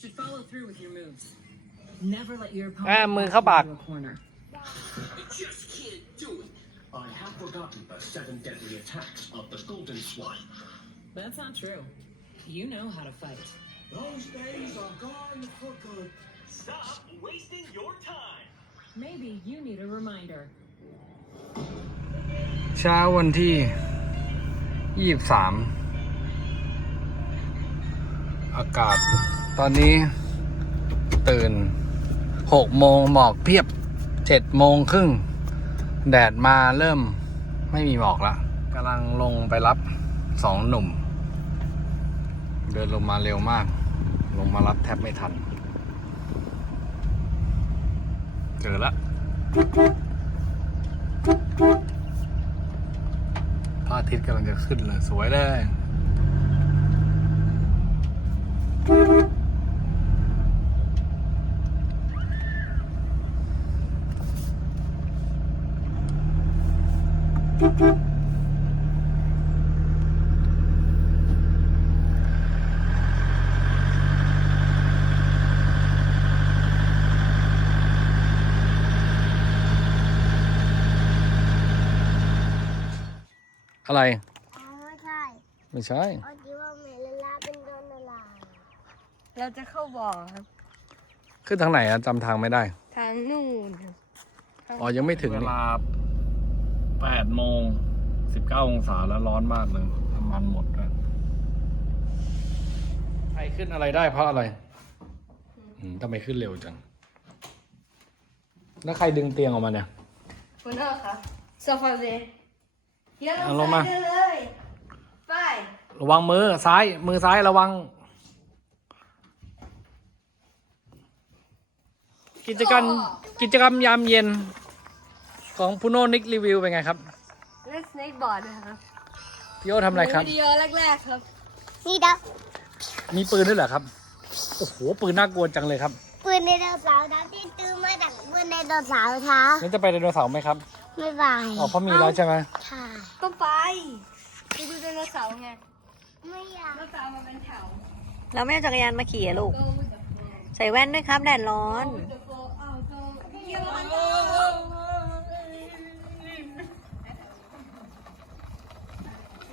Should follow through with your moves. Never let your อ่า opponent มือ back เข้าปาก into a corner. I just can't do it. I have forgotten the seven deadly attacks of the Golden Swan. That's not true. You know how to fight. Those days are gone for good. Stop wasting your time. Maybe you need a reminder. เช้าวันที่ยี่สามอากาศ ตอนนี้ตื่นหกโมงหมอกเพียบเจ็ดโมงครึ่ง แดดมาเริ่มไม่มีหมอกละกำลังลงไปรับสองหนุ่ม เดินลงมาเร็วมาก ลงมารับแทบไม่ทัน เจอละพระอาทิตย์กำลังจะขึ้นเลย สวยเลย อะไร อ๋อไม่ใช่ไม่ใช่เมื่อกี้ว่าเมลลาเป็นโดนอะไรเราจะเข้าบ่อครับ ขึ้นทางไหนอะจำทางไม่ได้ ทางนู่นครับอ๋อ ยังไม่ถึงเวลาแปดโมงสิบเก้าองศาแล้วร้อนมากเลยน้ำมันหมดด้วยใครขึ้นอะไรได้เพราะอะไร อืมทำไมขึ้นเร็วจัง แล้วใครดึงเตียงออกมาเนี่ยคุณพ่อครับโซฟาเด เดี๋ยวเราเอาลงมาใส่ได้เลยไประวังมือซ้ายมือซ้ายระวัง กิจกรรมกิจกรรมยามเย็นของพูโนนิกรีวิวเป็นไงครับเล่นสเนกบอร์ดนะครับพี่โอทำอะไรครับวิดีโอแรกๆครับนี่ดับมีปืนด้วยเหรอครับโอ้โหปืนน่ากลัวจังเลยครับปืนในโดเสาร์นะที่ตื้อมาจากปืนในโดเสาร์ท้าแล้วจะไปไดโนเสาร์ไหมครับ ไม่บายอ๋อเพราะมีแล้วใช่ไหมค่ะ ก็ไปไปดูไดโนเสาร์ไงไม่อยากไดโนเสาร์มาเป็นแถวเราไม่เอาจักรยานมาขี่อะลูก go with the flow ใส่แว่นด้วยครับแดดร้อน go with the flow เอา go เยี่ยมมาก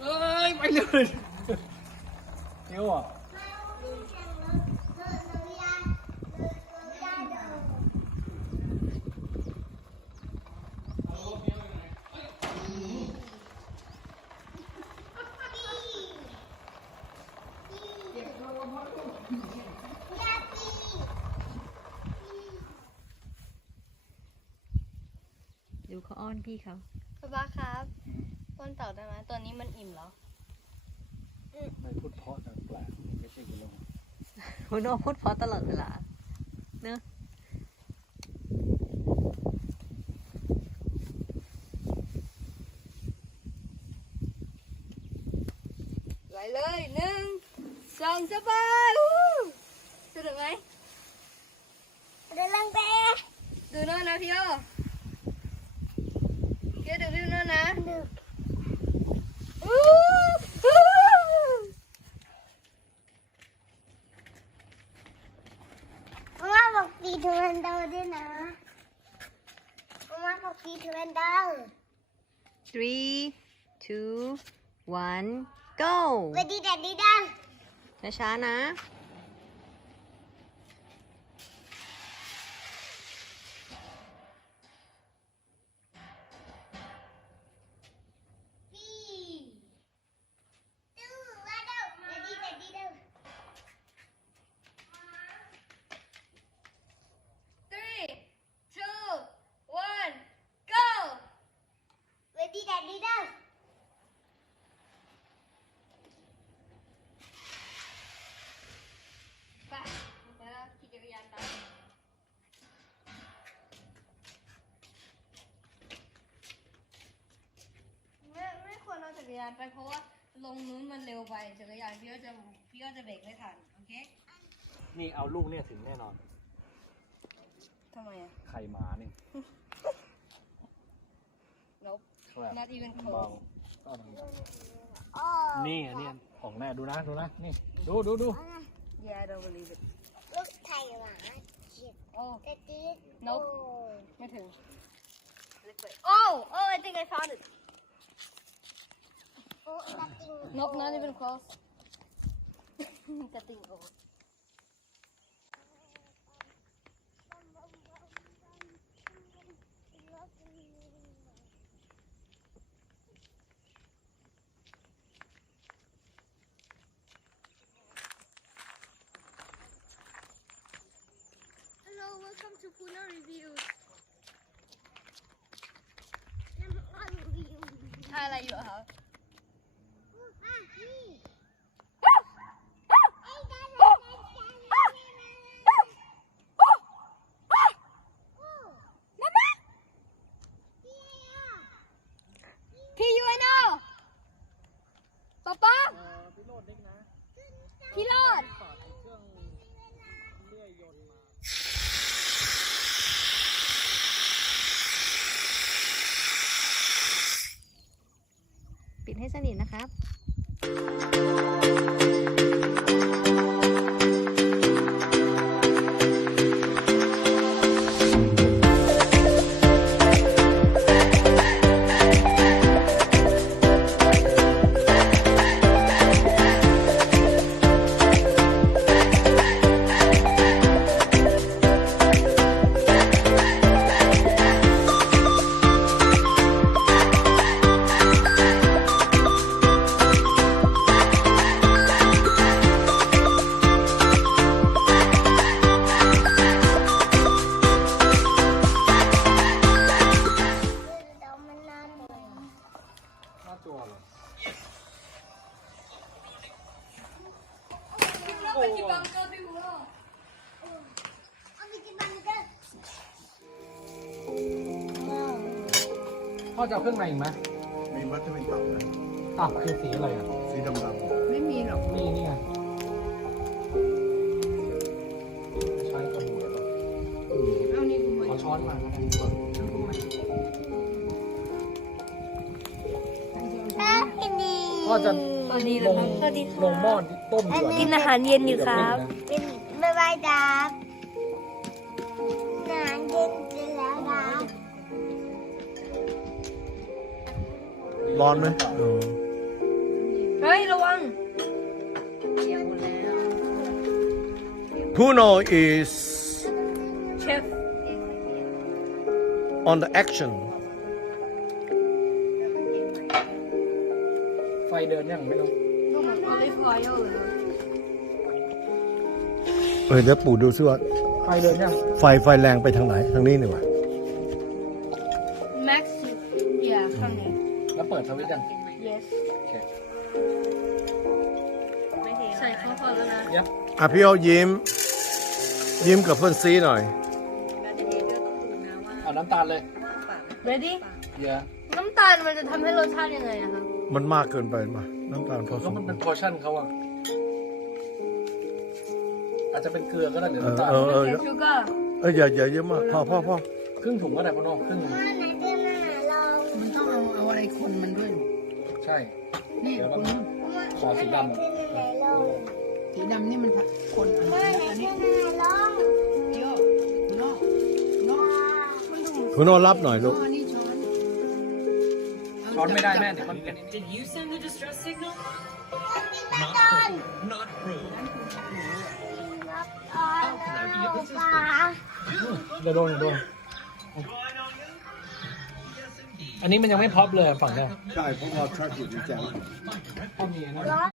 เอ้ยไปเลยเดี๋ยวอะ อ้อนพี่เขาป๊าป๊าครับต้นเต่าได้ไหมตัวนี้มันอิ่มแล้วไม่พูดเพราะแต่แปลกไม่ใช่กิโลคุณโอพูดเพราะตลอดเวลาเนอะไหลเลยหนึ่งสองสบายวู้สนุกไหมเดินลังเตะดูโน่นนะพี่โอพี่โอดูดูโน่นนะอู้หู้มาบอกปีเทเวนเดอร์ด้วยนะมาบอกปีเทเวนเดอร์ three two one go เวดีแดดดีดังช้าๆนะ ปีตู้ว่าเดอร์เวดีแดดดีดัง three two one go เวดีแดดดีดัง ไปเดี๋ยวเราขี่จักรยานตามไม่ไม่ควรเอาจักร ยานไปเพราะว่าลงนู้นมันเร็วไปจักรยานพี่ก็จะพี่ก็จะเบรกไม่ทันโอเคนี่เอาลูกเนี่ยถึงแน่นอน ทำไมอะไข่หมานี่ Nope แบบ not even เบา close ก็ทำอ๋อนี่อันนี้ของแน่ดูนะดูนะนี่ ดูดูดู yeah I don't believe it ลูกจะจีด Nope ไม่ถึง Oh oh I think I found it โอ้จะจริง Nope not even close กระติ่งโอ้ Hello welcome to Puna Reviews น้ำอ่อนวิว ถ่ายอะไรอยู่อะคะ อะนี่ไอ้ด้านหลังด้านหลังด้านหลังโอ้มาม่าพี่อะ พี่ยูเอ็นโอป๊าป๊าพี่โรด ปิด ให้สนิทนะครับ ตัวเหรอเราไปที่บังเกอร์พี่ฮูโร่เอาไปกินมันเด้อพ่อจะเอาเครื่องในอีกไหมมีมัดที่เป็นเต่านะ อะคือสีอะไรอะ สีดำ ดีพ่อจะสวัสดีลนะงครับสวัสดีลงหม้อต้มดีกว่ากินอาหารเย็นอยู่ครับกินบ๊ายบายดับนานเย็นกินแล้วดับๆร้อนไหมเฮ้ยระวัง Puno is เชฟ on the action ไฟเดินยังไม่รู้ต้องเหมือนออลิฟออยล์เลยเออเดี๋ยวปู่ดูซิว่าไฟเดินยังไฟไฟแรงไปทางไหนทางนี้นี่หว่าแม็กซ์อย่าข้างในแล้วเปิดสวิตช์ยัง yes โอเค ใส่ข้าวพอแล้วนะเย็บอะพี่เอายิ้ม ยิ้มกับเพื่อนซีหน่อย เอาน้ำตาลเลย ready เยอะ น้ำตาลมันจะทำให้รสชาติยังไงอะคะมันมากเกินไปมาน้ำตาลพอสก็มมันคเป็วนรพอร์ชั่นเขาอะอาจจะเป็นเกลือก็ได้หรือเออน้ำตาลเออเออแค่ชูการ์เอออย่าอย่าเยอะมากพอพอพอครึ่งถุงก็ได้พ่อโน้ครึ่งหนึ่งพ่อไหนเดินมาหาเรามันต้องเอาเอาอะไรคนมันด้วย ใช่ นี่เดี๋ยวเราคุณขอสีดำเดินมาหาเราสีดำนี่มันคนอันพ่อนี้ไหนอันเดินี้นมาหาเราโยนอกนอกคุณโอรับหน่อยลูก อันนี้ ช้อนช้อนไม่ได้แม่เดี๋ยวมันเป็น Did you send the distress signal? Not proof. Not proof. รับออเราปลาเดี๋ยวโดนเดี๋ยวโดน อันนี้มันยังไม่พร็อปเลยฝั่งเนี้ย ใช่เพราะว่าทราฟิกแจ้งพ่อมีอันนั้นร้อน